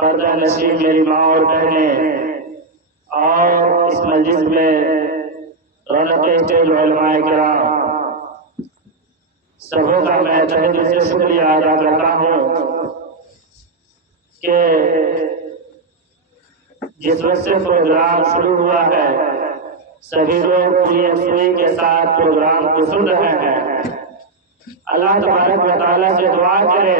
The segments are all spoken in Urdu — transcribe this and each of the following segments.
پردہ نشین میری ماں اور بہنیں اور اس مجلس میں رونق اسٹیج علماء کرام سبوں کا میں تہہ دل سے شکریہ ادا کرتا ہوں کہ جس وقت سے پروگرام شروع ہوا ہے سبھی لوگ پوری یکسوئی کے ساتھ پروگرام کو سن رہے ہیں۔ اللہ تبارک و تعالیٰ سے دعا کرے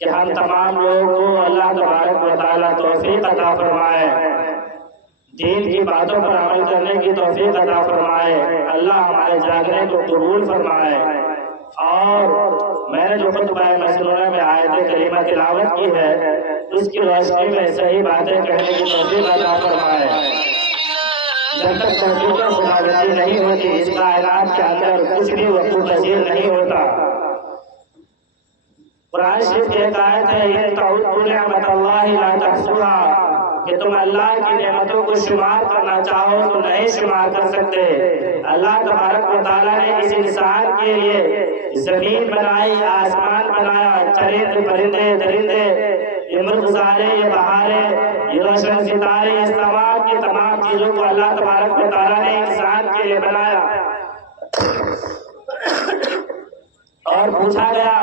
کہ ہم تمام لوگوں کو اللہ تبارک و تعالیٰ توفیق عطا فرمائے، دین کی باتوں پر عمل کرنے کی توفیق عطا فرمائے، اللہ ہمارے جاگنے کو قبول فرمائے، اور میں نے جو خطبہ مسنونہ میں آیت کریمہ تلاوت کی ہے اس کی روشنی میں صحیح باتیں کہنے کی توفیق عطا فرمائے۔ جب تک توفیق خداوندی نہیں ہوتی اس کائنات کے اندر کچھ بھی وقوع پذیر نہیں ہوتا۔ قرآن شریف کی ایک آیت ہے یہ تعدوا نعمت اللہ لا تحصوها، کہ تم اللہ کی نعمتوں کو شمار کرنا چاہو تو نہیں شمار کر سکتے۔ اللہ تبارک و تعالیٰ نے اس انسان کے لیے زمین بنائی، آسمان بنایا، چرند پرندے درندے، یہ مرغزارے، یہ بہاریں، یہ روشن ستارے، اس تمام کی تمام چیزوں کو اللہ تبارک و تعالیٰ نے انسان کے لیے بنایا۔ اور پوچھا گیا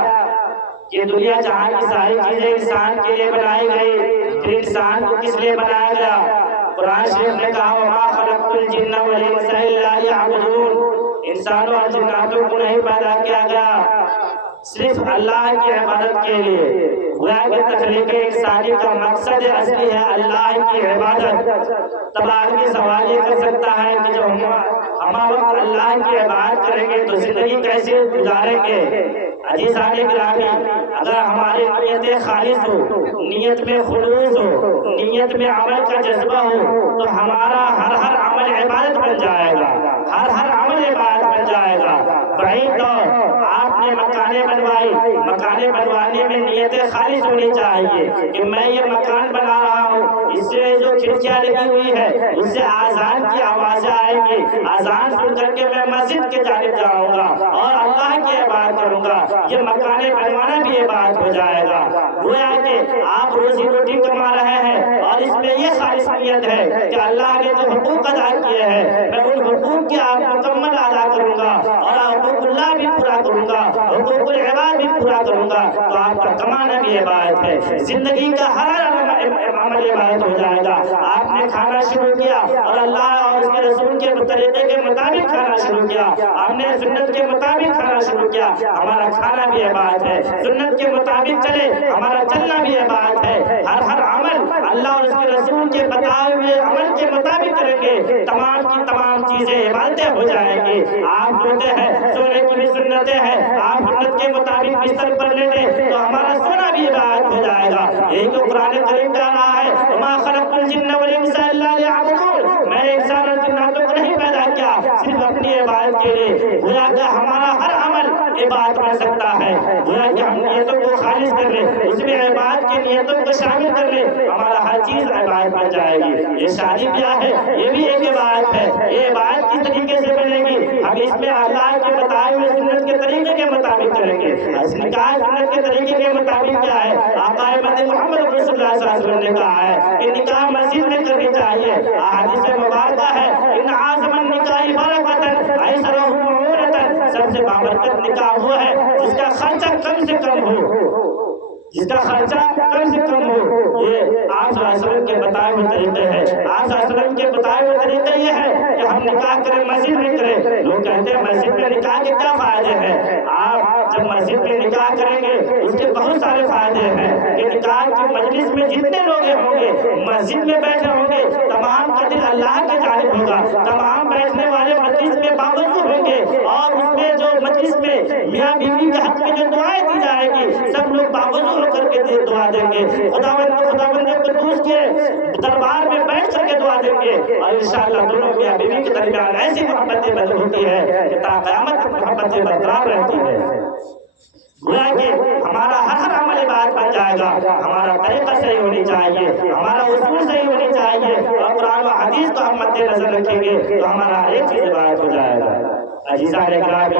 کہ دنیا جہاں کی ساری چیزیں انسان کے لیے بنائی گئی، پھر انسان کو کس لیے بنایا گیا؟ قرآن شریف نے کہا وَمَا خَلَقْتُ الْجِنَّ وَالْإِنسَ إِلَّا لِيَعْبُدُونِ، انسانوں اور جناتوں کو نہیں پیدا کیا گیا صرف اللہ کی عبادت کے لیے۔ گویا کہ تخلیق انسانی کا مقصد اصلی ہے اللہ کی عبادت۔ تب آدمی سوال یہ کر سکتا ہے کہ جو ہم وقت اللہ کی عبادت کریں گے تو زندگی کیسے گزاریں گے؟ عزیزان گرامی، اگر ہماری نیت خالص ہو، نیت میں خلوص ہو، نیت میں عمل کا جذبہ ہو تو ہمارا ہر عمل عبادت بن جائے گا، ہر عمل عبادت بن جائے گا۔ بعید طور آپ نے مکانیں بنوائی، مکانیں بنوانے میں نیت خالص ہونی چاہیے کہ میں یہ مکان بنا رہا ہوں، اس سے جو کھڑکیاں لگی ہوئی ہے اس سے آذان کی آوازیں آئیں گی، آذان سن کر کے میں مسجد کے جانب جاؤں گا اور اللہ کی عبادت کروں گا، یہ مکانیں بنوانا بھی عبادت ہو جائے گا۔ گویا کہ آپ روزی روٹی کما رہے ہیں اور اس میں یہ خالص نیت ہے کہ اللہ نے جو حقوق ادا کیے ہیں میں ان حقوق کی آپ مکمل ادا کروں گا اور حقوق اللہ بھی پورا کروں گا، حقوق العباد بھی پورا کروں گا، تو آپ کا کمانا بھی عبادت ہے، زندگی کا ہر عمل عبادت ہو جائے گا۔ آپ نے کھانا شروع کیا اور اللہ اور اس کے رسول کے طریقے کے مطابق کھانا شروع کیا، آپ نے سنت کے مطابق کھانا شروع کیا، ہمارا کھانا بھی عبادت ہے، سنت کے مطابق چلے ہمارا چلنا بھی عبادت ہے۔ ہر عمل اللہ اور اس کے رسول کے بتائے ہوئے عمل کے مطابق کریں گے، تمام کی تمام چیزیں عبادتیں ہو جائیں گی۔ آپ سوتے ہیں، سونے کی بھی سنتیں ہیں، آپ سنت کے مطابق بستر پر لیٹے تو ہمارا سونا بھی عبادت ہو جائے گا۔ یہی تو قرآن کریم کہہ رہا ہے وَمَا خَلَقْتُ الْجِنَّ وَالْإِنسَ إِلَّا لِيَعْبُدُونِ، میں نے انسان اور جناتوں کو نہیں پیدا کیا صرف اپنی عبادت کے لیے۔ گویا کہ ہمارا ہر عمل عبادت بن سکتا ہے، گویا کہ ہم نیتوں کو خالص کر لیں، اس میں عبادت کی نیتوں کو شامل کر لیں، ہمارا ہر چیز عبادت بن جائے گی۔ یہ شادی بیاہ ہے، یہ بھی ایک عبادت ہے، یہ عبادت کس طریقے سے بنے گی؟ ہم اس میں اللہ کے بتائے ہوئے سنت کے طریقے کے مطابق کریں گے۔ نکاح سنت کے طریقے کے مطابق کیا ہے؟ آقا مدنی محمد رسول اللہ صلی اللہ علیہ وسلم نے کہا ہے کہ نکاح مسجد میں کرنی چاہیے۔ احادیث مبارکہ ہے ان اعظم النکاح برکۃ ایسرہ معونۃ، سب سے بابرکت نکاح وہ ہے جس کا خرچہ کم سے کم ہو، جس کا خرچہ کم سے کم ہو۔ یہ آپ صلی اللہ علیہ وسلم کے بتائے ہوئے طریقے ہیں۔ آپ صلی اللہ علیہ وسلم کے بتائے ہوئے طریقے یہ ہے کہ ہم نکاح کریں مسجد میں کریں۔ لوگ کہتے ہیں مسجد میں نکاح کے کیا فائدے ہیں؟ آپ جب مسجد میں نکاح کریں گے اس کے بہت سارے فائدے ہیں کہ نکاح کی مجلس میں جتنے لوگ ہوں گے مسجد میں بیٹھے ہوں گے تمام کا دل اللہ کی جانب ہوگا، تمام بیٹھنے والے مجلس میں باوضو ہوں گے اور اس میں جو مجلس میں میاں بیوی کے حق میں جو دعائیں دی جائے گی سب لوگ باوضو ہو کر کے دعا دیں گے، خداوند قدوس کے دربار میں بیٹھ کر کے دعا دیں گے، اور انشاءاللہ دونوں میاں بیوی کے درمیان ایسی محبتیں بدل ہوتی ہے کہ تا قیامت تک محبتیں برقرار رہتی ہے۔ گویا کہ ہمارا ہر عمل عبادت بن جائے گا، ہمارا طریقہ صحیح ہونی چاہیے، ہمارا اصول صحیح ہونی چاہیے، اور قرآن و حدیث کو ہم مد نظر رکھیں گے تو ہمارا ہر ایک چیز عبادت ہو جائے گا۔ عزیزان اکرامی،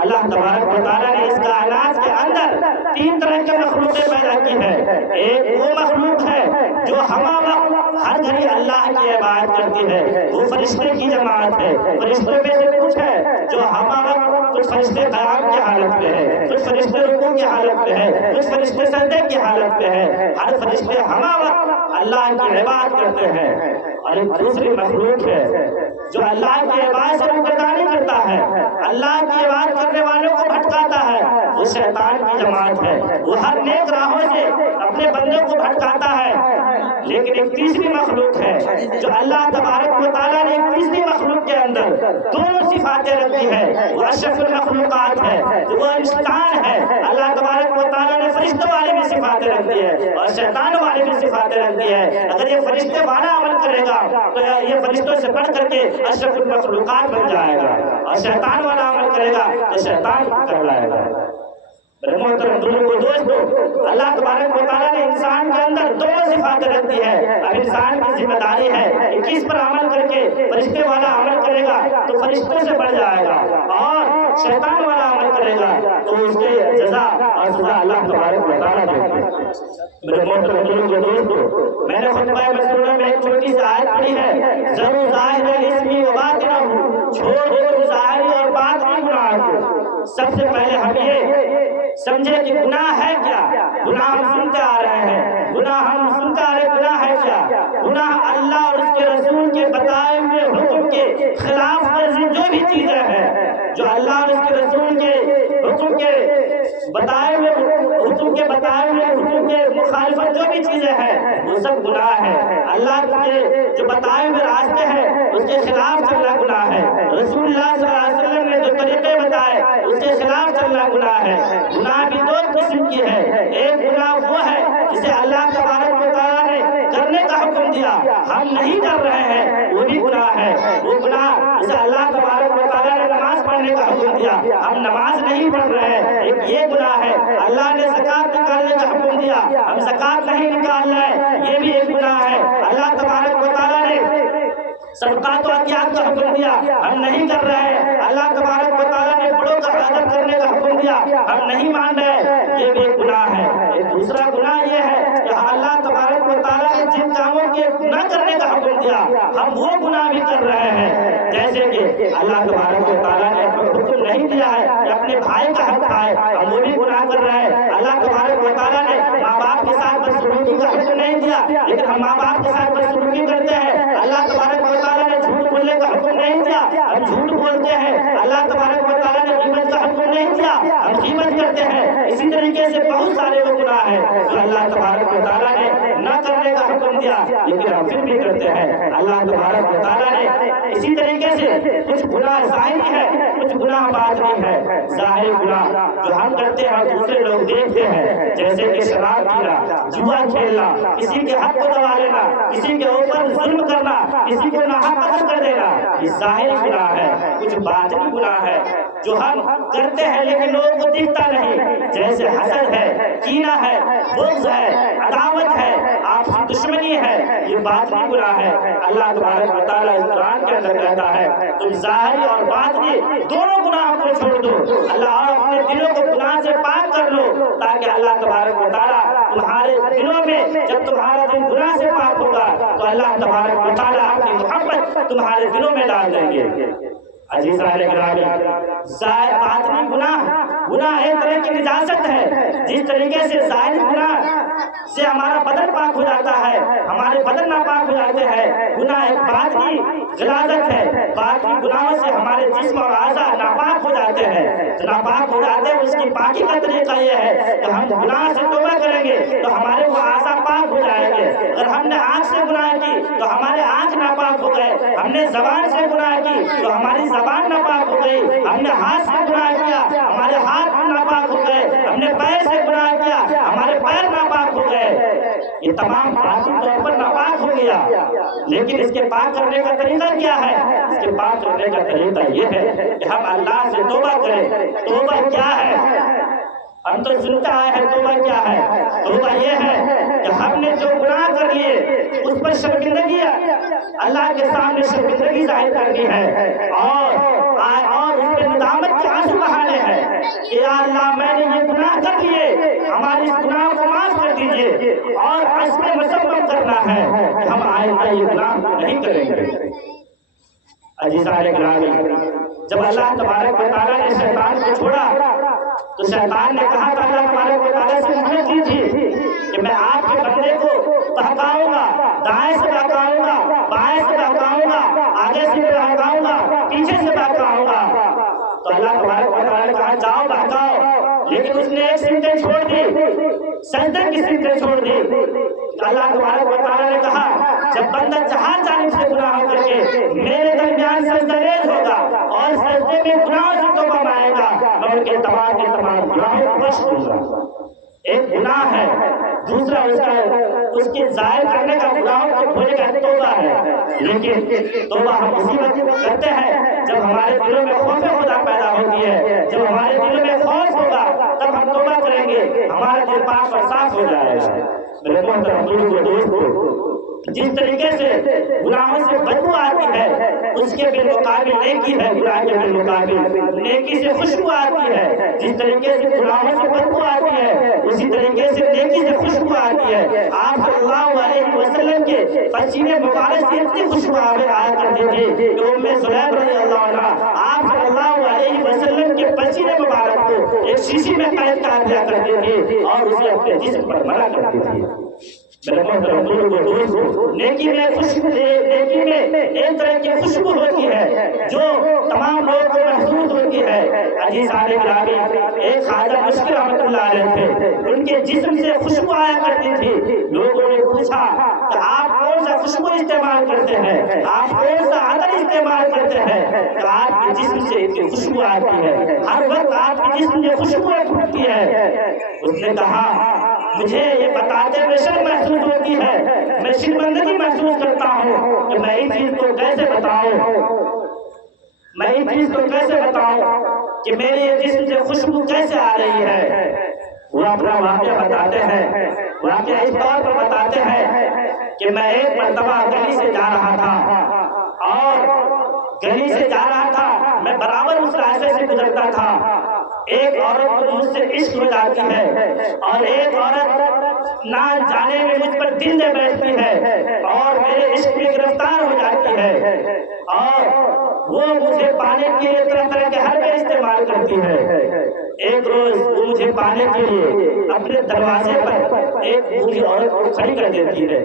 اللہ تبارک و تعالیٰ نے اس کائنات کے اندر 3 طرح کے مخلوقیں پیدا کی ہے۔ ایک وہ مخلوق ہے جو ہمہ وقت ہر گھڑی اللہ کی عبادت کرتی ہے، وہ فرشتے کی جماعت ہے۔ فرشتوں میں سے کچھ ہے جو ہمہ وقت، کچھ فرشتے قیام کی حالت میں ہے، کچھ فرشتے رکوع کی حالت میں ہے، کچھ فرشتے سجدے کی حالت میں ہے۔ ہر فرشتے ہمہ وقت اللہ کی عبادت کرتے ہیں۔ اور ایک دوسری مخلوق ہے جو اللہ کی عبادت سے روگردانی کرتا ہے، اللہ کی عبادت کرنے والوں کو بھٹکاتا ہے، وہ شیطان کی جماعت ہے۔ وہ ہر نیک راہوں سے اپنے بندوں کو بھٹکاتا ہے۔ لیکن ایک تیسری مخلوق ہے جو اللہ تبارک و تعالیٰ نے ایک تیسری مخلوق کے اندر دونوں صفاتیں رکھی ہے، وہ اشرف المخلوقات ہے، وہ انسان ہے۔ اللہ تبارک و تعالیٰ نے فرشتوں والے بھی صفاتیں رکھی ہے اور شیطان والے بھی صفاتیں رکھی ہے۔ اگر یہ فرشتے والا عمل کرے گا تو یہ فرشتوں سے بڑھ کر کے اشرف المخلوقات بن جائے گا، اور شیطان والا عمل کرے گا تو شیطان کہلائے گا۔ محترم دوستو، اللہ تبارک و تعالیٰ نے انسان کے اندر دونوں صفاتیں رکھی ہے۔ اب انسان کی ذمہ داری ہے کہ کس پر عمل کر کے فرشتے والا عمل کرے گا تو فرشتوں سے بڑھ جائے گا، اور شیطان والا عمل کرے گا تو اس کے جزا اور سزا اللہ تبارک و تعالیٰ دے گا۔ میرے محترم دوستو، میں نے خطبہ مسنونہ میں ایک چھوٹی سی آیت پڑھی ہے، ذروا ظاہر الاسم و باطنہ، چھوڑ دو ظاہری اور باطنی گناہ کو۔ سب سے پہلے ہم یہ سمجھے کہ گناہ ہے کیا؟ گناہ ہم سنتے آ رہے ہیں، گناہ ہم سنتے آ رہے، گناہ ہے کیا؟ گناہ اللہ اور اس کے رسول کے بتائے ہوئے حکم کے خلاف ورزی جو بھی چیزیں ہیں، جو اللہ اور اس کے رسول کے حکم کے بتائے ہوئے حکم کے مخالفت جو بھی چیزیں ہیں وہ سب گناہ ہے۔ اللہ کے جو بتائے ہوئے راستے ہیں اس کے خلاف چلنا گناہ ہے۔ رسول اللہ صلی اللہ علیہ وسلم نے جو طریقے بتائے اس کے خلاف چلنا گناہ ہے۔ گناہ بھی 2 قسم کی ہے، ایک گناہ وہ ہے جسے اللہ تبارک و تعالیٰ نے کرنے کا حکم دیا، ہم نہیں کر رہے ہیں، وہ بھی گناہ ہے۔ وہ گناہ جسے اللہ تبارک و تعالیٰ نے نماز پڑھنے کا حکم دیا، ہم نماز نہیں پڑھ رہے ہیں، ایک یہ گناہ ہے۔ اللہ نے زکوٰۃ نکالنے کا حکم دیا، ہم زکوٰۃ نہیں نکال رہے، یہ بھی ایک گناہ ہے۔ اللہ تبارک و تعالیٰ نے صدقات و عطیات کا حکم دیا، ہم نہیں کر رہے ہیں۔ اللہ تبارک و تعالیٰ نے بڑوں کا ادب کرنے کا حکم دیا، ہم نہیں مان رہے، یہ بھی ایک گناہ ہے۔ ایک دوسرا گناہ یہ ہے کہ اللہ تبارک و تعالیٰ نے جن کاموں کے نہ کرنے کا حکم دیا ہم وہ گناہ بھی کر رہے ہیں، جیسے کہ اللہ تبارک و تعالیٰ نے حکم نہیں دیا ہے کہ اپنے بھائی کا حق کھائے، ہم وہ بھی گناہ کر رہے ہیں۔ اللہ تبارک و تعالیٰ نے ماں باپ کے ساتھ بدسلوکی کا حکم نہیں دیا، لیکن ہم ماں باپ کے ساتھ بدسلوکی کرتے ہیں۔ اللہ تبارک و تعالیٰ نے جھوٹ بولنے کا حکم نہیں دیا، ہم جھوٹ بولتے ہیں۔ اللہ تبارک و تعالیٰ نے غیبت کا حکم نہیں دیا، ہم غیبت کرتے ہیں۔ اسی طریقے سے بہت سارے وہ گناہ ہیں جو اللہ تبارک و تعالیٰ نے نہ کرنے کا حکم دیا لیکن ہم پھر بھی کرتے ہیں۔ اللہ تبارک و تعالیٰ نے اسی طریقے سے کچھ گناہ ظاہری ہے، کچھ گناہ باطنی ہے۔ ظاہری گناہ جو ہم کرتے ہیں دوسرے لوگ دیکھتے ہیں، جیسے کہ شراب پینا، جوا کھیلنا، کسی کے حق کو دبا لینا، کسی کے اوپر ظلم کرنا، کسی کو ناحق قتل کر دینا، یہ ظاہری گناہ ہے۔ کچھ باطنی گناہ ہے جو ہم کرتے ہیں لیکن لوگوں کو دکھتا نہیں، جیسے حسد ہے، کینہ ہے، بغض ہے، عداوت ہے، آپسی دشمنی ہے، یہ باطنی گناہ ہے۔ اللہ تبارک و تعالیٰ اس قرآن کے اندر کہتا ہے تم ظاہری اور باطنی دونوں گناہ کو چھوڑ دو، اللہ اور اپنے دلوں کو گناہ سے پاک کر لو، تاکہ اللہ تبارک و تعالیٰ تمہارے دلوں میں جب تمہارا دل گناہ سے پاک ہوگا تو اللہ تبارک و تعالیٰ اپنی محبت تمہارے دلوں میں ڈال دیں گے۔ عزیزان گرامی، باطنی گناہ ایک طرح کی نجاست ہے۔ جس طریقے سے ظاہری گناہ سے ہمارا بدن پاک ہو جاتا ہے، ہمارے بدن ناپاک ہو جاتے ہیں، گناہ ایک باطنی غلاظت ہے۔ باطنی گناہوں سے ہمارے جسم اور اعضاء ناپاک ہو جاتے ہیں۔ ناپاک ہو جاتے ہیں، اس کی پاکی کا طریقہ یہ ہے کہ ہم گناہ سے توبہ کریں گے تو ہمارے وہ اعضاء پاک ہو جائیں گے۔ اگر ہم نے آنکھ سے گناہ کی تو ہمارے آنکھ ناپاک ہو گئے، ہم نے زبان سے گناہ کی تو ہماری زبان ناپاک ہو گئی، ہم نے ہاتھ سے گناہ کیا ہمارے ہاتھ ناپاک ہو گئے، ہم نے پیر سے گناہ کیا ہمارے پیر ناپاک ہو گئے۔ یہ تمام باطنی طور پر ناپاک ہو گیا، لیکن اس کے پاک کرنے کا طریقہ کیا ہے؟ اس کے پاک کرنے کا طریقہ یہ ہے کہ ہم اللہ سے توبہ کریں۔ توبہ کیا ہے؟ ہم تو سنتے آئے ہیں توبہ کیا ہے۔ توبہ یہ ہے کہ ہم نے جو گناہ کر لیے اس پر شرمندگی اللہ کے سامنے شرمندگی ظاہر کرنی ہے اور اس پہ ندامت کے آنسو بہانے ہیں کہ یا اللہ میں نے یہ گناہ کر لیے، ہمارے اس گناہ کو معاف کر دیجئے، اور عزم مصمم کرنا ہے کہ ہم آئندہ یہ گناہ نہیں کریں گے۔ عزیزان گرامی، جب اللہ تبارک و تعالیٰ نے شیطان کو چھوڑا تو شیطان نے کہا تھا اللہ تبارک و تعالیٰ سے محنت کی تھی کہ میں آپ کے بندے کو بہکاؤں گا، دائیں سے بہکاؤں گا، بائیں سے بہکاؤں گا، آگے سے بہکاؤں گا، پیچھے سے بہکاؤں گا۔ تو اللہ تبارک و تعالیٰ نے کہا جاؤ بہکاؤ، لیکن اس نے ایک سمتیں چھوڑ دی، سجدے کی سمتیں چھوڑ دی۔ اللہ تبارک و تعالیٰ نے کہا جب بندہ جہاں جانب سے گناہ کر کے میرے درمیان سجدہ ریز ہوگا اور سجدے میں گناہوں سے توبہ مانگے گا، میں ان کے تمام گناہوں کو بخش دوں گا۔ ایک گناہ ہے، دوسرا اس کے ظاہر کرنے کا گناہوں کو دھونے کا توبہ ہے، لیکن توبہ ہم اسی وقت کرتے ہیں جب ہمارے دلوں میں خوف خدا پیدا ہوتی ہے۔ جب ہمارے دلوں میں خوف ہوگا تب ہم توبہ کریں گے، ہمارا دل پاک اور صاف ہو جائے گا۔ میرے محترم دوستو، جس طریقے سے گناہوں سے بدبو آتی ہے اس کے بالمقابل نیکی ہے، گناہ کے بالمقابل نیکی سے خوشبو آتی ہے۔ جس طریقے سے گناہوں سے بدبو آتی ہے اسی طریقے سے نیکی سے خوشبو آتی ہے۔ آپ صلی اللہ علیہ وسلم کے پسینے مبارک سے اتنی خوشبو آیا کرتی تھی کہ ام سلیم رضی اللہ عنہ آپ صلی اللہ علیہ وسلم کے پسینے مبارک کو ایک شیشی میں قید کر دیا کرتی تھی اور اسے اپنے جسم پر ملا کرتی تھی۔ میرے محترم دوستو، نیکی میں ایک طرح کی خوشبو ہوتی ہے جو تمام لوگوں کو محسوس ہوتی ہے۔ عزیزان گرامی، ایک خواجہ مشکل رحمۃ اللہ علیہ تھے، ان کے جسم سے خوشبو آیا کرتی تھی۔ لوگوں نے پوچھا کہ آپ کون سا خوشبو استعمال کرتے ہیں، آپ کون سا عطر استعمال کرتے ہیں کہ آپ کے جسم سے اتنی خوشبو آتی ہے، ہر وقت آپ کے جسم سے خوشبو پھوٹتی ہے۔ اس نے کہا مجھے یہ بتاتے ہوئے شرم محسوس ہوتی ہے، میں شرمندگی محسوس کرتا ہوں کہ میں اس چیز کو کیسے بتاؤں کہ میرے یہ جسم سے خوشبو کیسے آ رہی ہے۔ وہ اپنا واقعہ بتاتے ہیں، واقعہ اس طور پر بتاتے ہیں کہ میں ایک مرتبہ گلی سے جا رہا تھا اور گلی سے جا رہا تھا، میں برابر اس راستے سے گزرتا تھا۔ ایک عورت کو مجھ سے عشق ہو جاتی ہے اور ایک عورت نہ جانے میں مجھ پر دل دے بیٹھتی ہے اور میرے عشق میں گرفتار ہو جاتی ہے اور وہ مجھے پانے کے لیے طرح طرح کے حربے استعمال کرتی ہے۔ ایک روز وہ مجھے پانے کے لیے اپنے دروازے پر ایک بوڑھی عورت کو کھڑی کر دیتی ہے۔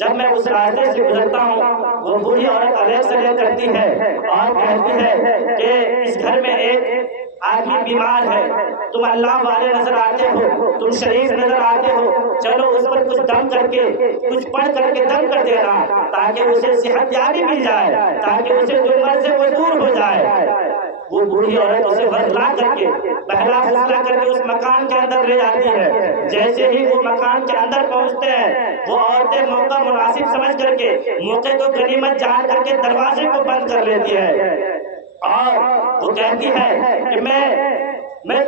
جب میں اس راستے سے گزرتا ہوں وہ بوڑھی عورت علیہ سلیہ کرتی ہے اور کہتی ہے کہ اس گھر میں ایک آدمی بیمار ہے، تم اللہ والے نظر آتے ہو، تم شریف نظر آتے ہو، چلو اس پر کچھ دم کر کے کچھ پڑھ کر کے دم کر دینا تاکہ اسے صحت یابی مل جائے، تاکہ اسے جو مرض ہے وہ دور ہو جائے۔ وہ بوڑھی عورت اسے ورلا کر کے بہلا پھسلا کر کے اس مکان کے اندر لے جاتی ہے۔ جیسے ہی وہ مکان کے اندر پہنچتے ہیں وہ عورتیں موقع مناسب سمجھ کر کے موقع کو غنیمت جان کر کے دروازے کو بند کر لیتی ہے اور وہ کہتی ہے کہ میں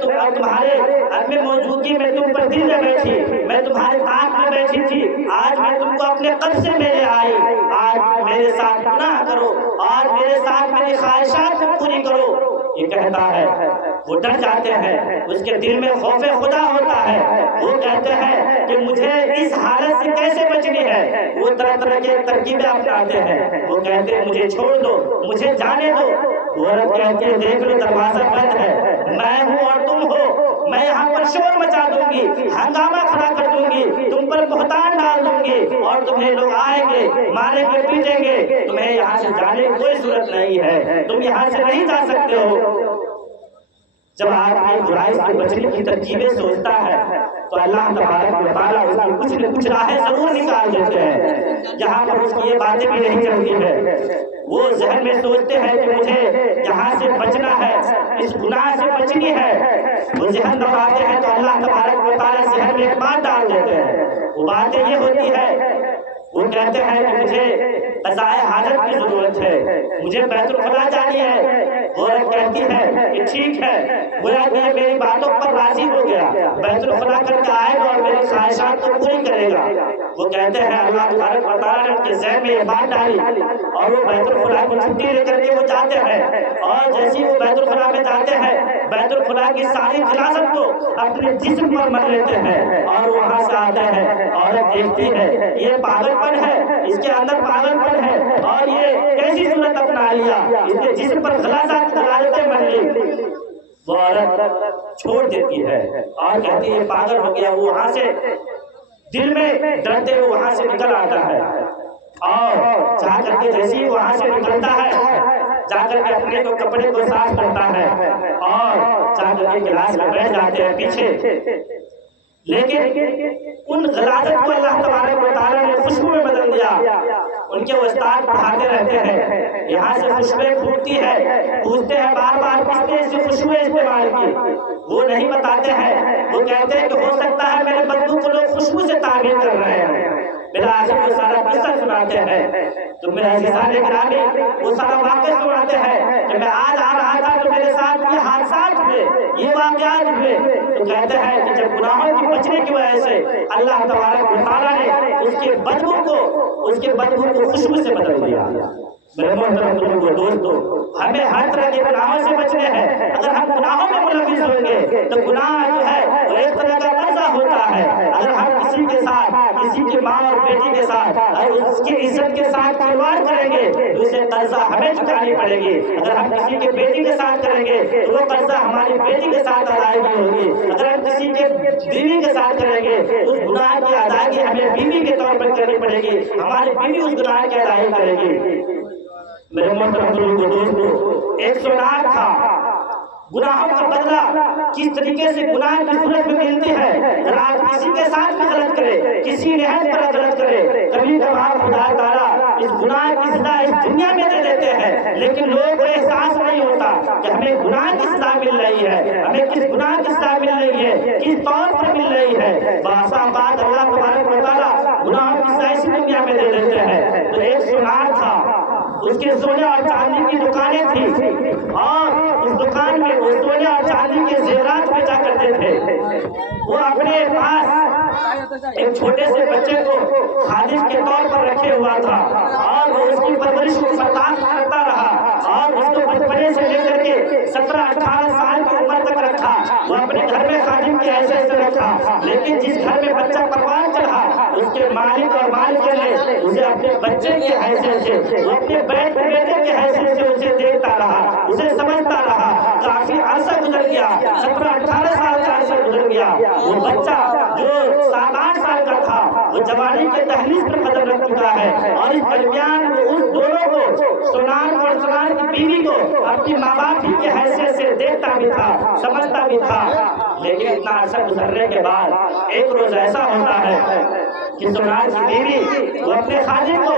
تمہارے عدم موجودگی میں تم پر دل میں بیٹھی، میں تمہارے ساتھ میں بیٹھی تھی، آج میں تم کو اپنے قبضے سے میرے آئی، آج میرے ساتھ گناہ کرو اور میرے ساتھ میری خواہشات کو پوری کرو۔ یہ کہتا ہے وہ ڈر جاتے ہیں، اس کے دل میں خوف خدا ہوتا ہے۔ وہ کہتے ہیں کہ مجھے اس حالت سے کیسے بچنی ہے، وہ طرح طرح کے ترکیبیں اپناتے ہیں۔ وہ کہتے ہیں مجھے چھوڑ دو، مجھے جانے دو۔ عورت کہتی ہے دیکھ لو دروازہ بند ہے، میں ہوں اور تم ہو، میں یہاں پر شور مچا دوں گی، ہنگامہ کھڑا کر دوں گی، تم پر بہتان ڈال دوں گی اور تمہیں لوگ آئیں گے، ماریں گے، پیٹیں گے، تمہیں یہاں سے جانے کی کوئی صورت نہیں ہے، تم یہاں سے نہیں جا سکتے ہو۔ جب آدمی برائی سے بچنے کی ترکیبیں سوچتا ہے تو اللہ تبارک و تعالیٰ اس کی کچھ نہ کچھ راہیں ضرور نکال دیتے ہیں جہاں پر اس کی یہ باتیں بھی نہیں چلتی ہے۔ وہ ذہن میں سوچتے ہیں کہ مجھے یہاں سے بچنا ہے، اس گناہ سے بچنی ہے، وہ ذہن دباتے ہیں تو اللہ تبارک و تعالیٰ ذہن میں ایک بات ڈال دیتے ہیں۔ وہ باتیں یہ ہوتی ہے وہ کہتے ہیں کہ مجھے قضائے حاجت کی ضرورت ہے، مجھے بیت الخلا جانی ہے۔ عورت کہتی ہے کہ ٹھیک ہے، گویا کہ یہ میری باتوں پر راضی ہو گیا، بیت الخلا کر کے آئے گا اور میری خواہشات کو پوری کرے گا۔ وہ کہتے ہیں اللہ تبارک و تعالیٰ نے ان کے ذہن میں یہ بات ڈالی اور وہ بیت الخلا کی چھٹی لے کر کے وہ جاتے ہیں، اور جیسے وہ بیت الخلا میں جاتے ہیں بیت الخلا کی ساری غلاظت کو اپنے جسم پر مل لیتے ہیں اور وہاں سے آتے ہیں۔ عورت دیکھتی ہے یہ پاگل پن ہے، اس کے اندر پاگل پن ہے اور یہ کیسی صورت اپنا لیا، اس کے جسم پر غلاظت غلازتیں مل لی۔ وہ عورت چھوڑ دیتی ہے اور کہتی ہے یہ پاگل ہو گیا۔ وہ وہاں سے دل میں ڈرتے ہوئے وہاں سے نکل آتا ہے اور جا کر کے جیسے ہی وہاں سے نکلتا ہے جا کر کے اپنے کو کپڑے کو صاف کرتا ہے اور جا کر کے کلاس میں بیٹھ جاتے ہیں پیچھے۔ لیکن ان غلاظت کو اللہ تبارک و تعالیٰ نے خوشبو میں بدل دیا۔ ان کے استاد پڑھاتے رہتے ہیں، یہاں سے خوشبویں پھوٹتی ہے، پوچھتے ہیں بار بار کس نے اس خوشبویں استعمال کی، وہ نہیں بتاتے ہیں۔ وہ کہتے ہیں کہ ہو سکتا ہے میرے بندو کو لوگ خوشبو سے تعبیر کر رہے ہیں۔ میرا آخر وہ سارا قصہ سناتے ہیں تو میرا عزیزان گرامی وہ سارا واقعہ سناتے ہیں کہ میں آج آ رہا تھا تو میرے ساتھ یہ حادثات ہوئے، یہ واقعات ہوئے۔ تو کہتے ہیں کہ جب گناہوں کی بچنے کی وجہ سے اللہ تبارک و تعالیٰ نے اس کے بدبو کو خوشبو سے بدل دیا۔ میرے محترم بزرگوں دوستو، ہمیں ہر طرح کے گناہوں سے بچنے ہیں۔ اگر ہم گناہوں میں ملوث ہوں گے تو گناہ جو ہے وہ ایک طرح کا قرضہ ہوتا ہے۔ اگر ہم کسی کے ساتھ، کسی کی ماں اور بیٹی کے ساتھ اس کی عزت کے ساتھ کھلواڑ کریں گے تو اسے قرضہ ہمیں چکانی پڑے گی۔ اگر ہم کسی کے بیٹی کے ساتھ کریں گے تو وہ قرضہ ہماری بیٹی کے ساتھ ادائیگی ہوگی۔ اگر ہم کسی کے بیوی کے ساتھ کریں گے تو اس گناہ کی ادائیگی ہمیں بیوی کے طور پر کرنی پڑے گی، ہماری بیوی اس گناہ کی ادائیگی کرے گی۔ میرے محترم بزرگوں دوستو، ایک سونار تھا، گناہوں کا بدلہ کس طریقے سے گناہ کی صورت میں ملتی ہے۔ اگر آپ کسی کے ساتھ بھی غلط کرے، کسی نہایت پر غلط کرے، کبھی کبھار خدا تعالیٰ اس گناہ کی سزا اس دنیا میں دے دیتے ہیں، لیکن لوگوں کو احساس نہیں ہوتا کہ ہمیں گناہ کی سزا مل رہی ہے، ہمیں کس گناہ کی سزا مل رہی ہے، کس طور پر مل رہی ہے۔ بعض اوقات اللہ تبارک و تعالیٰ گناہوں کی سزا اسی دنیا میں دے دیتے ہیں۔ تو ایک سونار تھا، اس کے سونے اور چاندی کی دکانیں تھیں اور اس دکان میں وہ سونے اور چاندی کے زیورات بیچا کرتے تھے۔ وہ اپنے پاس ایک چھوٹے سے بچے کو خادم کے طور پر رکھے ہوا تھا اور وہ اس کی پرورش کو برداشت کرتا رہا اور اس کو بچپنے سے لے کر کے 17-18 سال کی عمر تک رکھا۔ وہ اپنے گھر میں خادم کی حیثیت سے رکھا، لیکن جس گھر میں بچہ پروان چڑھا اس کے مالک اور مالکہ نے اسے اپنے بچے کی حیثیت سے، وہ اپنے بیٹے کی حیثیت سے اسے دیکھتا رہا، اسے سمجھتا رہا۔ کافی عرصہ گزر گیا، 17-18 سال کا عرصہ گزر گیا۔ وہ بچہ جو 7-8 سال کا تھا وہ جوانی کے دہلیز پر قدم رکھ چکا ہے اور اس درمیان وہ اس دونوں کو، سونار اور سونار کی بیوی کو اپنی ماں باپ کی حیثیت سے دیکھتا بھی تھا، سمجھتا بھی تھا۔ لیکن اتنا عرصہ گزرنے کے بعد ایک روز ایسا ہوتا ہے کہ سونار کی بیوی وہ اپنے خادم کو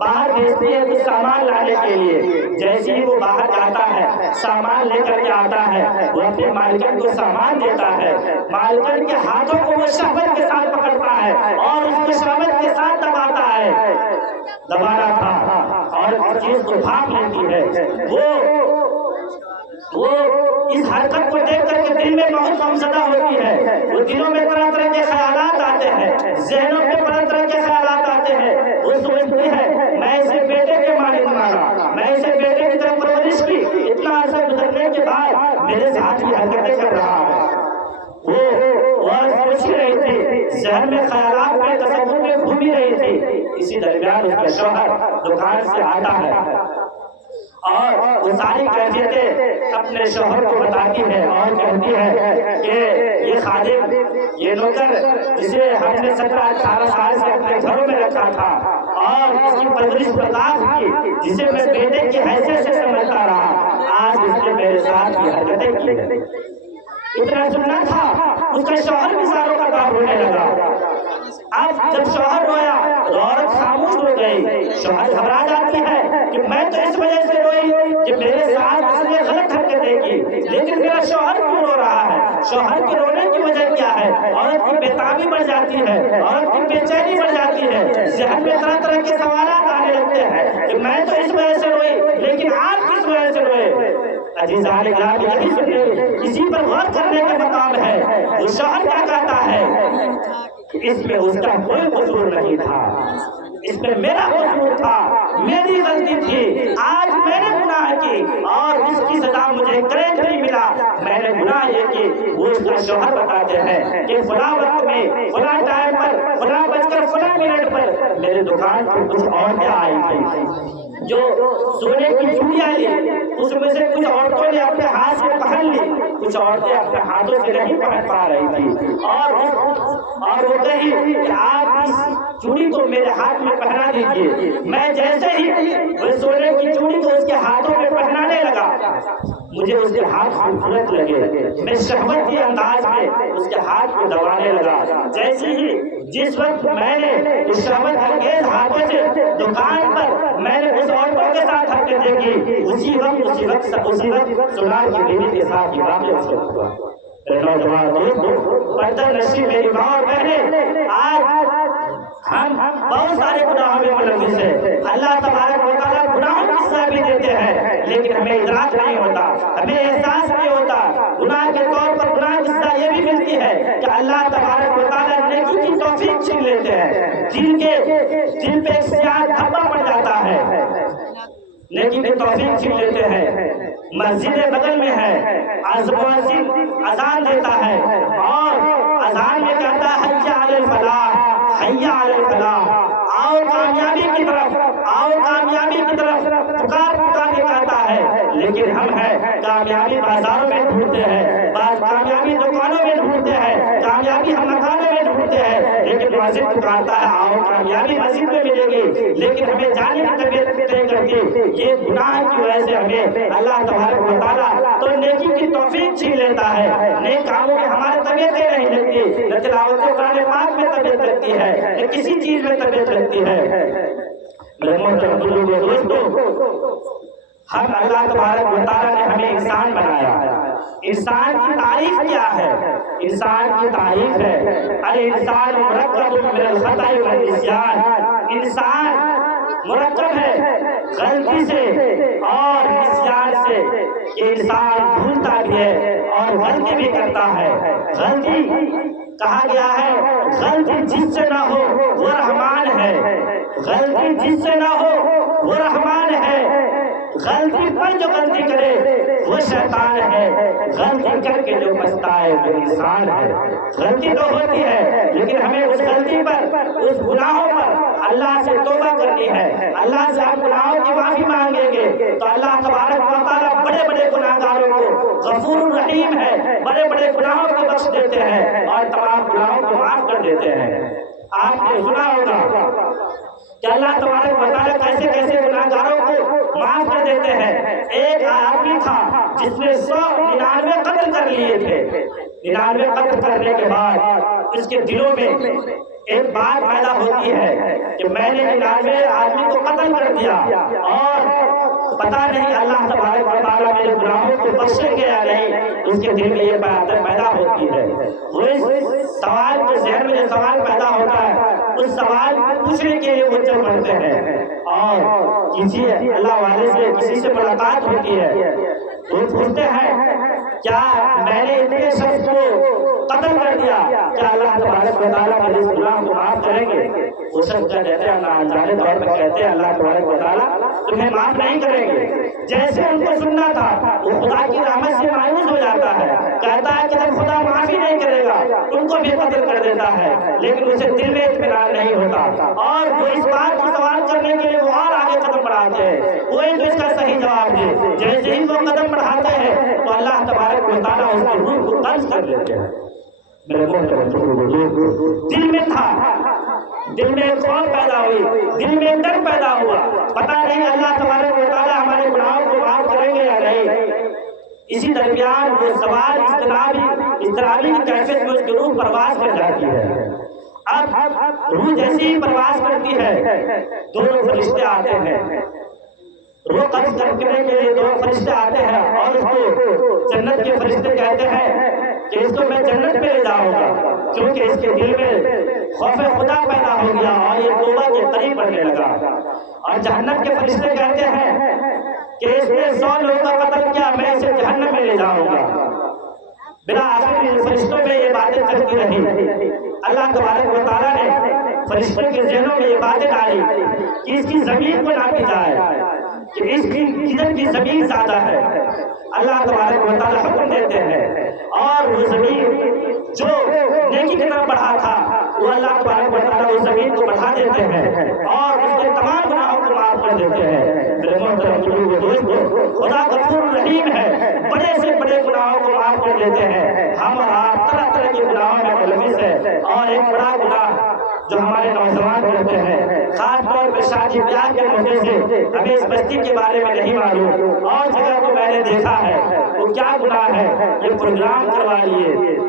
باہر بھیجتی ہے کچھ سامان لانے کے لیے۔ جیسے ہی وہ باہر جاتا ہے، سامان لے کر کے آتا ہے، وہ اپنے مالکن کو سامان دیتا ہے۔ مالکن کے ہاتھوں کو وہ شہوت کے ساتھ پکڑتا ہے اور اس کو شہوت کے ساتھ دباتا ہے، دبانا تھا اور اس چیز کو بھاپ لیتی ہے۔ وہ اس حرکت کو دیکھ کر کے دل میں بہت غمزدہ ہوتی ہے۔ وہ دلوں میں طرح طرح کے خیالات آتے ہیں، ذہنوں میں طرح طرح کے خیالات آتے ہیں۔ وہ سوچتی ہے میں اسے بیٹے کے مانند مانا، میں اسے بیٹے کی طرف پرورش کی، اتنا عرصہ گزرنے کے بعد میرے ساتھ یہ حرکتیں کر رہا ہے۔ وہ سوچ رہی تھی، ذہن میں خیالات میں تصور میں گھومی رہی تھی۔ اسی درمیان اس کا شوہر دکان سے آتا ہے اور وہ ساری کیفیتیں اپنے شوہر کو بتاتی ہے اور کہتی ہے کہ یہ خادم، یہ نوکر جسے ہم نے 17-18 سال سے اپنے گھروں میں رکھا تھا اور اس کی پرورش برداشت کی، جسے میں بیٹے کی حیثیت سے سمجھتا رہا، آج اس نے میرے ساتھ یہ حرکتیں کی ہیں۔ اتنا سننا تھا، اس کا شوہر بھی ساروں کا کام ہونے لگا۔ اب جب شوہر رویا تو عورت خاموش ہو گئی۔ شوہر گھبرا جاتی ہے کہ میں تو اس وجہ سے روئی کہ میرے ساتھ اس نے غلط حرکتیں کی، لیکن میرا شوہر کیوں رو رہا ہے؟ شوہر کے رونے کی وجہ کیا ہے؟ عورت کی بیتابی بڑھ جاتی ہے، عورت کی بے چینی بڑھ جاتی ہے، ذہن میں طرح طرح کے سوالات آنے لگتے ہیں کہ میں تو اس وجہ سے روئی، لیکن آپ کس وجہ سے روئے؟ عزیزان گرامی یہی سنیے، اسی پر غور کرنے کا مقام ہے۔ وہ شوہر کیا کہتا ہے؟ اس میں اس کا کوئی قصور نہیں تھا، اس میں میرا قصور تھا، میری غلطی تھی، آج میں نے گناہ کی اور اس کی سزا مجھے کریج نہیں ملا، میں نے گناہ یہ کی۔ وہ اس کا شوہر بتاتے ہیں کہ فلاں وقت میں، فلاں ٹائم پر، فلاں بج کر فلاں منٹ پر میرے دکان پر کچھ عورتیں آئی تھیں جو سونے کی چوڑیاں لی، اس میں سے کچھ عورتوں نے اپنے ہاتھ سے پہن لی، کچھ عورتیں اپنے ہاتھوں سے نہیں پہن پا رہی تھی، اور وہ کہی کہ آپ اس چوڑی کو میرے ہاتھ میں پہنا دیجیے۔ میں جیسے ہی وہ سونے کی چوڑی کو اس کے ہاتھوں میں پہنانے لگا، مجھے اس کے ہاتھ خوبصورت لگے، میں شہوت کے انداز میں اس کے ہاتھ کو دبانے لگا۔ جیسے ہی جس وقت میں نے اس شہوت انگیز ہاتھوں سے دکان پر میں نے اس عورتوں کے ساتھ حرکتیں کی، اسی وقت سنار کی بیوی کے ساتھ یہ واقعہ ہوا۔ نوجوان دوستو، پردہ نشین میری ماں اور بہنیں، آج ہم بہت سارے گناہوں میں ملوث ہیں۔ اللہ تبارک و تعالیٰ گناہوں کی سزا بھی دیتے ہیں، لیکن ہمیں ادراک نہیں ہوتا، ہمیں احساس نہیں ہوتا۔ گناہ کے طور پر گناہ کی سزا یہ بھی ملتی ہے کہ اللہ تبارک و تعالیٰ نیکی کی توفیق چھین لیتے ہیں، دل پہ ایک سیاہ دھبا پڑ جاتا ہے، نیکی کی توفیق چھین لیتے ہیں۔ مسجد بغل میں ہے، مؤذن اذان دیتا ہے اور اذان میں کہتا ہے حی علی الفلاح، حی علی الفلاح، آؤ کامیابی کی طرف، آؤ کامیابی کی طرف، پکار پکار کے کہتا ہے، لیکن ہم ہیں کامیابی بازاروں میں ڈھونڈتے ہیں، کامیابی دکانوں میں ڈھونڈتے ہیں، کامیابی ہم مکانوں میں ڈھونڈتے ہیں، لیکن مسجد پکارتا ہے آؤ کامیابی مسجد میں ملے گی، لیکن ہمیں جانے کی طبیعت نہیں کرتی۔ یہ گناہ کی وجہ سے ہمیں اللہ تبارک و تعالیٰ تو نیکی کی توفیق چھین لیتا ہے، نیک کاموں میں ہماری طبیعتیں نہیں لگتی، نہ تلاوت قرآن پاک میں طبیعت لگتی ہے، نہ کسی چیز میں طبیعت لگتی ہے۔ میرے محترم دوستو، ہم اللہ تبارک و تعالیٰ نے ہمیں انسان بنایا، انسان کی تعریف کیا ہے؟ انسان کی تعریف ہے الانسان مرکب من الخطأ والنسیان، انسان مرکب ہے غلطی سے اور نسیان سے، کہ انسان بھولتا بھی ہے اور غلطی بھی کرتا ہے۔ غلطی کہا گیا ہے غلطی جس سے نہ ہو وہ رحمان ہے، غلطی جس سے نہ ہو وہ رحمان ہے، غلطی پر جو غلطی کرے وہ شیطان ہے، غلطی کر کے جو پچھتائے وہ انسان ہے۔ غلطی تو ہوتی ہے لیکن ہمیں اس غلطی پر، اس گناہوں پر اللہ سے توبہ کرنی ہے، اللہ سے آپ گناہوں کی معافی مانگیں گے تو اللہ تبارک و تعالیٰ بڑے بڑے گناہ گاروں کو غفور رحیم ہے، بڑے بڑے گناہوں کو بخش دیتے ہیں اور تمام گناہوں کو معاف کر دیتے ہیں۔ آپ نے سنا ہوگا کہ اللہ تبارک و تعالیٰ کیسے کیسے گناہ گاروں کو معاف کر دیتے ہیں۔ ایک آدمی تھا جس نے 199 قتل کر لیے تھے، 99 قتل کرنے کے بعد اس کے دلوں میں ایک بات پیدا ہوتی ہے کہ میں نے 99 آدمی کو قتل کر دیا اور پتہ نہیں اللہ تبارک و تعالیٰ میرے گناہوں کو بخشیں گے یا نہیں، اس کے دل میں یہ بات پیدا ہوتی ہے۔ وہ اس سوال کے ذہن میں جو سوال پیدا ہوتا ہے اس سوال پوچھنے کے لیے وہ چل پڑتے ہیں اور کسی اللہ والے سے کسی سے ملاقات ہوتی ہے، وہ پوچھتے ہیں کیا میں نے اتنے شخص کو قتل کر دیا، کیا اللہ تبارک و تعالیٰ میرے اس گناہ کو معاف کریں گے؟ وہ شخص کہتے ہیں اللہ انجانے طور پر کہتے ہیں اللہ تبارک و تعالیٰ تمہیں معاف نہیں کریں گے۔ جیسے ان کو سننا تھا وہ خدا کی رحمت سے مایوس ہو جاتا ہے، کہتا ہے کہ جب خدا معافی نہیں کرے گا ان کو بھی قتل کر دیتا ہے، لیکن اسے دل میں اطمینان نہیں ہوتا اور وہ اس بات کو سوال کرنے کے لیے وہ اور آگے قدم بڑھاتے ہیں، کوئی تو اس کا صحیح جواب دے۔ جیسے ہی وہ قدم بڑھاتے ہیں تو اللہ تبارک و تعالیٰ اس کی روح کو قبض کر لیتے ہیں۔ میرے محترم دل میں تھا، دل میں خوف پیدا ہوئی، دل میں ڈر پیدا ہوا، پتہ نہیں اللہ تبارک و تعالیٰ ہمارے گناہوں کو معاف کریں گے یا نہیں۔ اسی درمیان وہ سوال اضطرابی کی کیفیت میں اس کی روح پرواز کر جاتی ہے۔ اب روح جیسی ہی پرواز کرتی ہے دونوں فرشتے آتے ہیں، روح قبض کرنے کے لیے دونوں فرشتے آتے ہیں اور اس کو جنت کے فرشتے کہتے ہیں کہ اس کو میں جنت میں لے جاؤں گا، کیونکہ اس کے دل میں خوف خدا پیدا ہو گیا اور یہ توبہ کے قریب بڑھنے لگا۔ اور جہنم کے فرشتے کہتے ہیں کہ اس نے 100 لوگوں کا قتل کیا، میں اسے جہنم میں لے جاؤں گا۔ بلا آخر فرشتوں میں یہ باتیں چلتی رہی۔ اللہ تبارک و تعالیٰ نے فرشتوں کے ذہنوں میں یہ باتیں ڈالی کہ اس کی زمین کو ناپی جائے، کہ اس کی کدھر کی زمین زیادہ ہے۔ اللہ تبارک و تعالیٰ حکم دیتے ہیں اور وہ زمین جو نیکی کی طرف بڑھا تھا وہ اللہ تبارک و تعالیٰ اس زمین کو بڑھا دیتے ہیں اور اس کے تمام گناہوں کو معاف کر دیتے ہیں۔ میرے محترم دوستو، خدا غفور رحیم ہے، بڑے سے بڑے گناہوں کو معاف کر دیتے ہیں۔ ہم اور آپ طرح طرح کے گناہوں میں ملوث ہیں، اور ایک بڑا گناہ جو ہمارے نوجوان کرتے ہیں، خاص طور پہ شادی بیاہ کے موقع سے ہمیں اس بستی کے بارے میں نہیں معلوم، اور جگہ کو میں نے دیکھا ہے، وہ کیا گناہ ہے، یہ پروگرام کروا لیے۔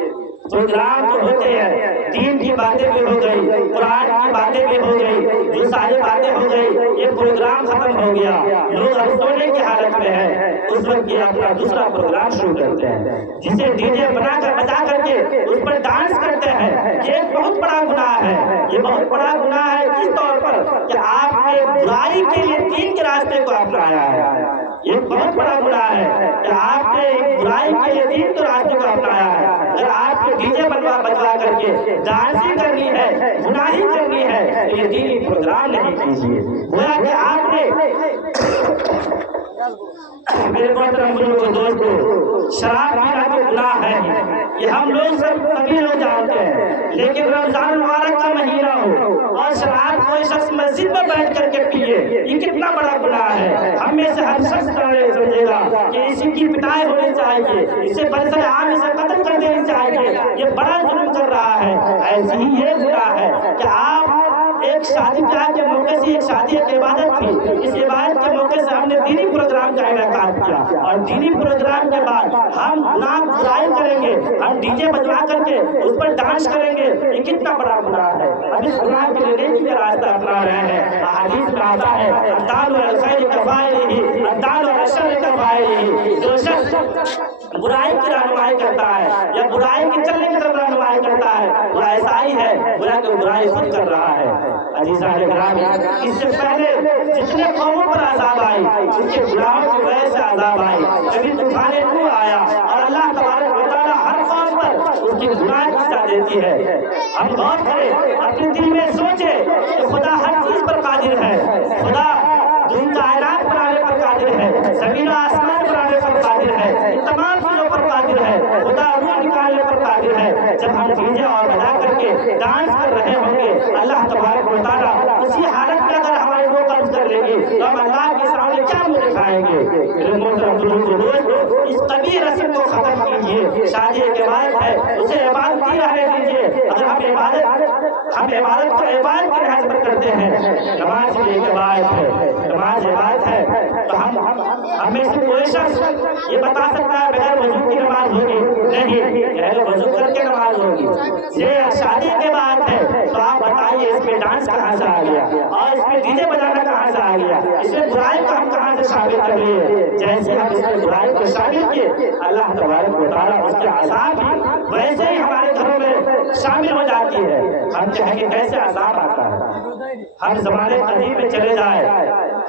پروگرام جو ہوتے ہیں، دین کی باتیں بھی ہو گئی، قرآن کی باتیں بھی ہو گئی، جو ساری باتیں ہو گئی، یہ پروگرام ختم ہو گیا، لوگ اب سونے کی حالت میں ہیں، اس وقت یہ اپنا دوسرا پروگرام شروع کرتے ہیں، جسے ڈی جے بجا کر کے اس پر ڈانس کرتے ہیں۔ یہ ایک بہت بڑا گناہ ہے، یہ بہت بڑا گناہ ہے اس طور پر کہ آپ نے برائی کے لیے دین کے راستے کو اپنایا ہے۔ یہ بہت بڑا گناہ ہے کہ آپ نے برائی کے لیے دین کے راستے کو اپنایا ہے۔ اگر آپ نے ڈی جے بجوا کر کے ڈانسنگ کرنی ہے، گناہی کرنی ہے، تو یہ دینی پروگرام نہیں کیجیے۔ گویا کہ آپ نے میرے محترم دوستو، شراب پینا تو گناہ ہے، یہ ہم لوگ سبھی لوگ جانتے ہیں، لیکن رمضان المبارک کا مہینہ ہو اور شراب کوئی شخص مسجد میں بیٹھ کر کے پیے، یہ کتنا بڑا گناہ ہے۔ ہم میں سے ہر شخص سمجھے گا کہ اسی کی پٹائی ہونی چاہیے، اسے برسر عام اسے قتل کر دینی چاہیے، یہ بڑا ظلم کر رہا ہے۔ ایسی ہی یہ گناہ ہے کہ آپ ایک شادی بیاہ کے موقع سے، ایک شادی ایک عبادت تھی، اس عبادت کے موقع سے ہم نے دینی پروگرام کا انعقاد کیا، اور دینی پروگرام کے بعد ہم گناہ برائی کریں گے، ہم ڈی جے بجوا کر کے اس پر ڈانس کریں گے، یہ کتنا بڑا گناہ ہے۔ اب اس گناہ کے لیے نیکی کا راستہ اپنا رہے ہیں۔ احادیث میں آتا ہے الدال والخیر کفائلہ، الدال والشر کفائلہ، جو شخص برائی کی رہنمائی کرتا ہے یا برائی کی چلنے کی طرف رہنمائی کرتا ہے، وہ ایسا ہی ہے گویا کہ برائی خود کر رہا ہے۔ عزیزان گرامی، اس سے پہلے جتنے قوموں پر عذاب آئی، ان کے گناہوں کی وجہ سے عذاب آئی، کبھی طوفان نوح آیا، اور اللہ تبارک و تعالیٰ ہر قوم پر اس کی گناہ کی سزا دیتی ہے۔ ہم غور کریں، اپنے دل میں سوچیں کہ خدا ہر چیز پر قادر ہے، خدا دن کائنات بنانے پر قادر ہے، زمین و آسمان بنانے پر قادر ہے، ان تمام چیزوں پر قادر ہے، خدا روح نکالنے پر قادر ہے۔ جب ہم ڈی جے اور بجا کر کے ڈانس کر رہے ہوں گے، اللہ تبارک و تعالیٰ اسی حالت میں اگر ہمارے وہ قبض کر لیں گے تو ہم اللہ کے سامنے کیا منہ دکھائیں گے؟ میرے محترم دوستو، اس قبیح رسم کو ختم کیجیے۔ شادی ایک عبادت ہے، اسے عبادت ہی رہنے دیجیے۔ اگر ہم عبادت کو عبادت کی حسب کرتے ہیں، نماز بھی ایک عبادت ہے، نماز عبادت ہے، تو ہم میں سے کوئی شخص یہ بتا سکتا ہے بغیر وضو کی نماز ہوگی؟ نہیں، پہلے وضو کر کے نماز ہوگی۔ یہ شادی کے بعد ہے، تو آپ بتائیے اس میں ڈانس کہاں سے آ گیا، اور اس میں ڈی جے بجانا کہاں سے آ گیا، اس میں برائی کو ہم کہاں سے شامل کر لیے؟ جیسے ہم اس میں برائی کو شامل کیے، اللہ تبارک و تعالیٰ اس کے عذاب بھی ویسے ہی ہمارے گھروں میں شامل ہو جاتی ہے۔ ہم کہیں گے کیسے عذاب آتا ہے؟ ہم زمانے قدیم میں چلے جائیں،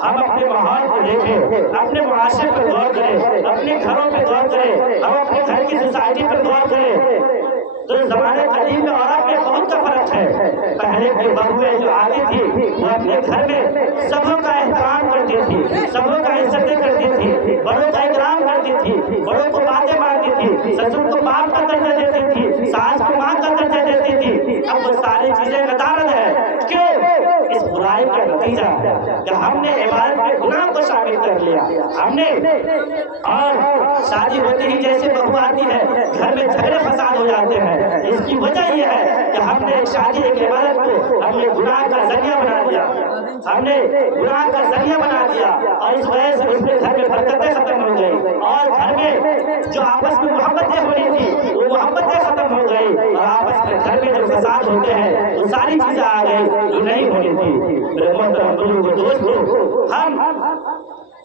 ہم اپنے ماحول کو دیکھیں، اپنے معاشرے پر غور کریں، اپنے گھروں پہ غور کریں، ہم اپنے گھر کی سوسائٹی پر غور کریں، تو زمانے قدیم میں اور اب میں بہت کا فرق ہے۔ پہلے کی بہویں جو آتی تھی وہ اپنے گھر میں سبوں کا احترام کرتی تھی، سبوں کا عزتیں کرتی تھی، بڑوں کا اکرام کرتی تھی، بڑوں کو باتیں مانتی تھی، سسر کو باپ کا درجہ دیتی تھی، ساس کو ماں کا درجہ دیتی تھی۔ اب وہ ساری چیزیں ندارت ہے، کیوں؟ اس برائی کا نتیجہ کہ ہم نے عبادت میں گناہ کو شامل کر لیا، ہم نے، اور شادی ہوتی ہی جیسے بہو آتی ہے گھر میں جھگڑے فساد ہو جاتے ہیں۔ اس کی وجہ یہ ہے کہ ہم نے شادی کی عبادت کو ہم نے گناہ کا ذریعہ بنا دیا، ہم نے گناہ کا ذریعہ بنا دیا، اور اس وجہ سے اس میں گھر میں برکتیں ختم ہو گئی، اور گھر میں جو آپس میں محبتیں ہونی تھی وہ محبتیں ختم ہو گئی، اور آپس میں گھر میں جو فساد ہوتے ہیں وہ ساری چیزیں آ گئی جو نہیں ہونی تھی۔ میرے محترم دوستو، ہم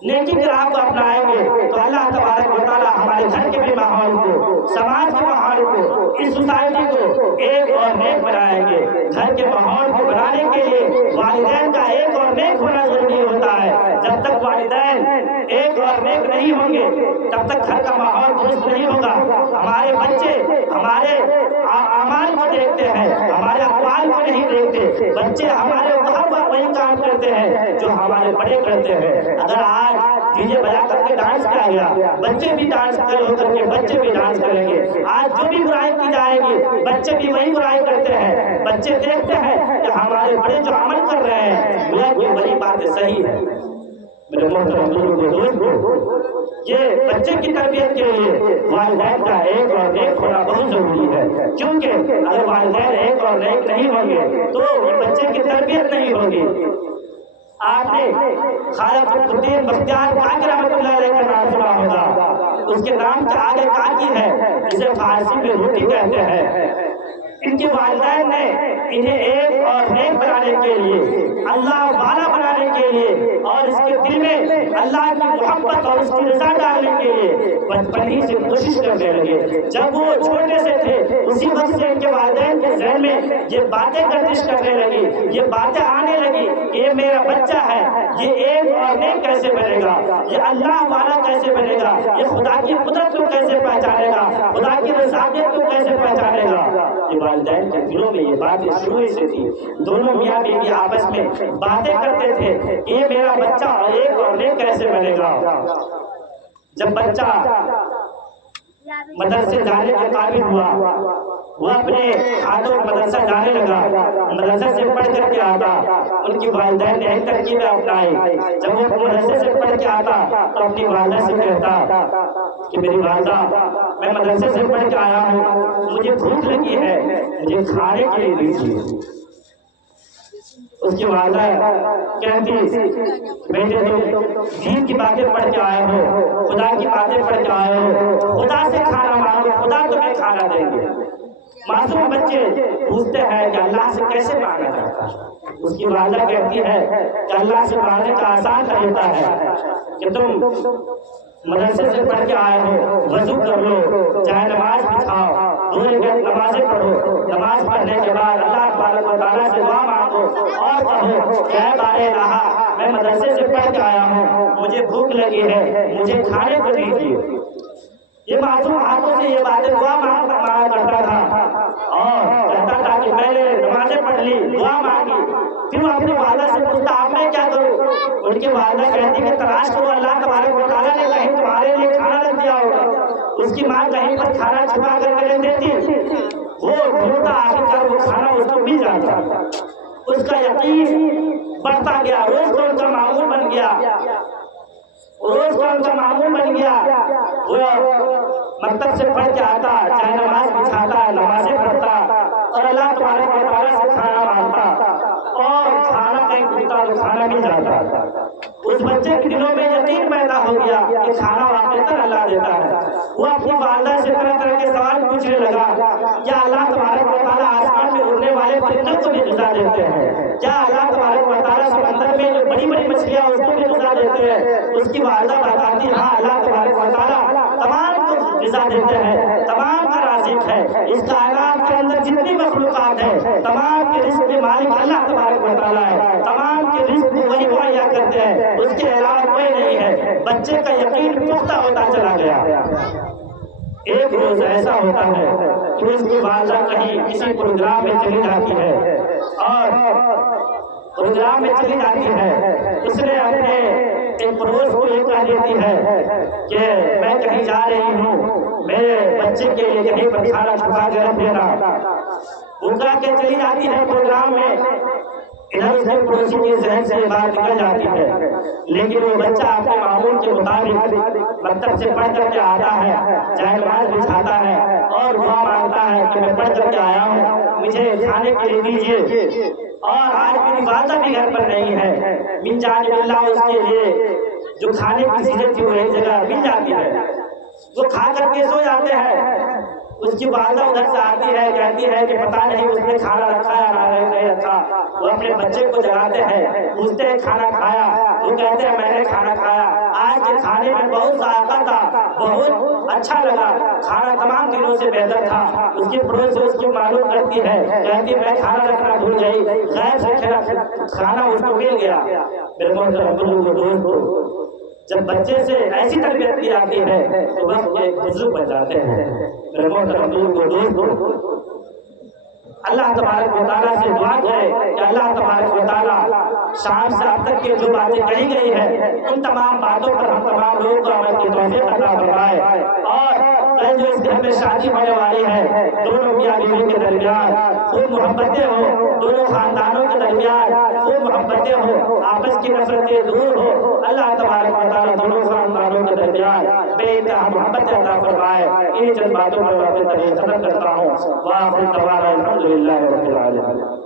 نیکی کی راہ کو اپنائیں گے تو اللہ تبارک و تعالیٰ ہمارے گھر کے بھی ماحول کو، سماج کے ماحول کو، اس سوسائٹی کو ایک اور نیک بنائیں گے۔ گھر کے ماحول کو بنانے کے لیے والدین کا ایک اور نیک ہونا ضروری ہوتا ہے۔ جب تک والدین ایک اور نیک نہیں ہوں گے تب تک گھر کا ماحول درست نہیں ہوگا۔ ہمارے بچے ہمارے اعمال کو دیکھتے ہیں، ہمارے اقوال کو نہیں دیکھتے۔ بچے ہمارے ہر وقت وہی کام کرتے ہیں جو ہمارے بڑے کرتے ہیں۔ اگر آج ڈی جے بجا کر کے ڈانس کیا گیا، بچے بھی ڈانس ہو کر کے بچے بھی ڈانس کریں گے۔ آج جو بھی برائی کی جائے گی بچے بھی وہی برائی کرتے ہیں۔ بچے دیکھتے ہیں کہ ہمارے بڑے جو عمل کر رہے ہیں یہ وہی باتیں صحیح ہے۔ میرے محترم دوستو، یہ بچے کی تربیت کے لیے والدین کا ایک اور نیک ہونا بہت ضروری ہے، کیونکہ اگر والدین ایک اور نیک نہیں ہوں گے تو بچے کی تربیت نہیں ہوگی۔ آپ نے خواجہ قطب الدین بختیار کاکی رحمۃ اللہ علیہ کا نام سنا ہوگا۔ اس کے نام کے آگے کاکی ہے، جسے فارسی میں روٹی کہتے ہیں۔ ان کے والدین نے انہیں ایک اور نیک بنانے کے لیے، اللہ والا بنانے کے لیے اور اس کے دل میں اللہ کی محبت اور اس کی رضا ڈالنے کے لیے بچپن ہی سے کوشش کرنے لگے۔ جب وہ چھوٹے سے تھے اسی وقت سے ان کے والدین کے ذہن میں یہ باتیں گردش کرنے لگی، یہ باتیں آنے لگی کہ یہ میرا بچہ ہے، یہ ایک اور نیک کیسے بنے گا، یہ اللہ والا کیسے بنے گا، یہ خدا کی قدرت کو کیسے پہچانے گا، خدا کی رضایت کو کیسے پہچانے گا۔ یہ والدین کے دلوں میں یہ باتیں شروع سے تھی۔ دونوں میاں بیوی آپس میں باتیں کرتے تھے کہ یہ میرا بچہ ایک اور نیک کیسے بنے گا۔ جب بچہ مدرسے جانے کے قابل ہوا، وہ اپنے ہاتھوں مدرسہ جانے لگا، مدرسے سے پڑھ کر کے آتا، ان کی والدین نے ایک ترکیبیں اپنائی۔ جب وہ مدرسے سے پڑھ کے آتا تو اپنی والدہ سے کہتا کہ میری والدہ، میں مدرسے سے پڑھ کے آیا ہوں، مجھے بھوک لگی ہے، مجھے کھانے کے لیے دیجیے۔ اس کی والدہ کہتی بیٹے تم دین کی باتیں پڑھ کے آئے ہو، خدا کی باتیں پڑھ کے آئے ہو، خدا سے کھانا مانگو، خدا تمہیں کھانا دیں گے۔ معصوم بچے پوچھتے ہیں کہ اللہ سے کیسے مانگا جاتا ہے؟ اس کی والدہ کہتی ہے کہ اللہ سے مانگنے کا آسان طریقہ ہے کہ تم مدرسے سے پڑھ کے آئے ہو، وضو کر لو، چاہے نماز بچھاؤ، 2 رکعت نمازیں پڑھو، نماز پڑھنے کے بعد اللہ تبارک و تعالیٰ سے دعا مانگو اور کہو کہ اے بارے الہ، میں مدرسے سے پڑھ کے آیا ہوں، مجھے بھوک لگی ہے، مجھے کھانے کو دیجیے۔ یہ معصوم ہاتھوں سے یہ باتیں دعا مانگا کرتا تھا اور کہتا تھا کہ میں نے نمازیں پڑھ لی، دعا مانگی۔ پھر وہ اپنی والدہ سے پوچھتا اب میں کیا کروں؟ ان کی والدہ کہتی کہ تلاش کرو، اللہ تبارک و تعالیٰ نے کہیں تمہارے لیے کھانا رکھ دیا ہوگا۔ اس کی ماں کہیں پر کھانا چھپا کر کے رکھ دیتی، وہ ڈھونڈتا، آخرکار وہ کھانا اس کو مل جاتا۔ اس کا یقین بڑھتا گیا، روز کو ان کا معمول بن گیا، روز کو ان کا معمول بن گیا۔ وہ مکتب سے پڑھ کے آتا، چاہے نماز بچھاتا، نمازیں پڑھتا اور اللہ تبارک و تعالیٰ سے کھانا مانگتا اور کھانا کہیں پوچھتا تو کھانا مل جاتا۔ اس بچے کے دلوں میں یقین پیدا ہو گیا کہ کھانا واقعتاً اللہ دیتا ہے۔ وہ اپنی والدہ سے طرح طرح کے سوال پوچھنے لگا، کیا اللہ تبارک و تعالیٰ آسمان میں اڑنے والے پرندوں کو بھی غذا دیتے ہیں؟ کیا اللہ تبارک و تعالیٰ سمندر میں جو بڑی بڑی مچھلیاں اس کو بھی غذا دیتے ہیں؟ اس کی والدہ بتاتی ہاں، اللہ تبارک و تعالیٰ تمام کو غذا دیتے ہیں، تمام کا رازق ہے۔ اس کائنات کے اندر جتنی مخلوقات ہیں تمام کے رزق کے مالک اللہ تبارک و تعالیٰ ہے، تمام کے رزق وہی مہیا کرتے ہیں، اس کے علاوہ کوئی نہیں ہے۔ بچے کا یقین پختہ ہوتا چلا گیا۔ ایک روز ایسا ہوتا ہے کہ اس کی والدہ کہیں کسی پروگرام میں چلی جاتی ہے اور پروگرام میں چلی جاتی ہے، اس نے اپنے ایک پڑوس کو یہ کہہ دیتی ہے کہ میں کہیں جا رہی ہوں، میرے بچے کے لیے کہیں پر کھانا چھپا کے رکھ دینا۔ وہ کہہ کے چلی جاتی ہے پروگرام میں، ادھر اس کے پڑوسی کی ذہن سے بات نکل جاتی ہے، لیکن وہ بچہ اپنے معمول کے مطابق مکتب سے پڑھ کر کے آتا ہے، چاہے نماز بچھاتا ہے اور دعا مانگتا ہے کہ میں پڑھ کر کے آیا ہوں، مجھے کھانے کے لیے دیجیے۔ اور آج میری والدہ بھی گھر پر نہیں ہے، من جانب اللہ اس کے لیے جو کھانے کی چیزیں تھی وہ ایک جگہ مل جاتی ہے، وہ کھا کر کے سو جاتے ہیں۔ اس کی والدہ ادھر سے آتی ہے، کہتی ہے کہ پتہ نہیں اس نے کھانا رکھا یا نہیں رکھا۔ وہ اپنے بچے کو جگاتے ہیں، پوچھتے ہیں کھانا کھایا؟ وہ کہتے ہیں میں نے کھانا کھایا، آج کے کھانے میں بہت ذائقہ تھا، بہت اچھا لگا، کھانا تمام دنوں سے بہتر تھا۔ اس کی پڑوس سے اس کی معلوم کرتی ہے، کہتی ہے میں کھانا رکھنا بھول گئی، غیر سے کھانا اس کو مل گیا۔ میرے محترم دوستو، جب بچے سے ایسی تربیت کی جاتی ہے تو وقت ایک بزرگ بن جاتے ہیں۔ میرے محترم دوستو، اللہ تبارک و تعالیٰ سے دعا کرے کہ اللہ تبارک و تعالیٰ شام سے اب تک کے جو باتیں کہی گئی ہیں ان تمام باتوں پر ہم تمام لوگوں کو عمل کی توفیق عطا فرمائے، اور کل جو اس گھر میں شادی ہونے والی ہے دونوں میاں بیوی کے درمیان خوب محبتیں ہو، دونوں خاندانوں کے درمیان خوب محبتیں ہو، آپس کی نفرتیں دور ہو، اللہ تبارک و تعالیٰ دونوں خاندانوں کے درمیان بے انتہا محبت عطا فرمائے۔ انہی چند باتوں پر میں اپنی تقریر ختم کرتا ہوں۔ وآخر دعوانا الحمدللہ رب العالمین۔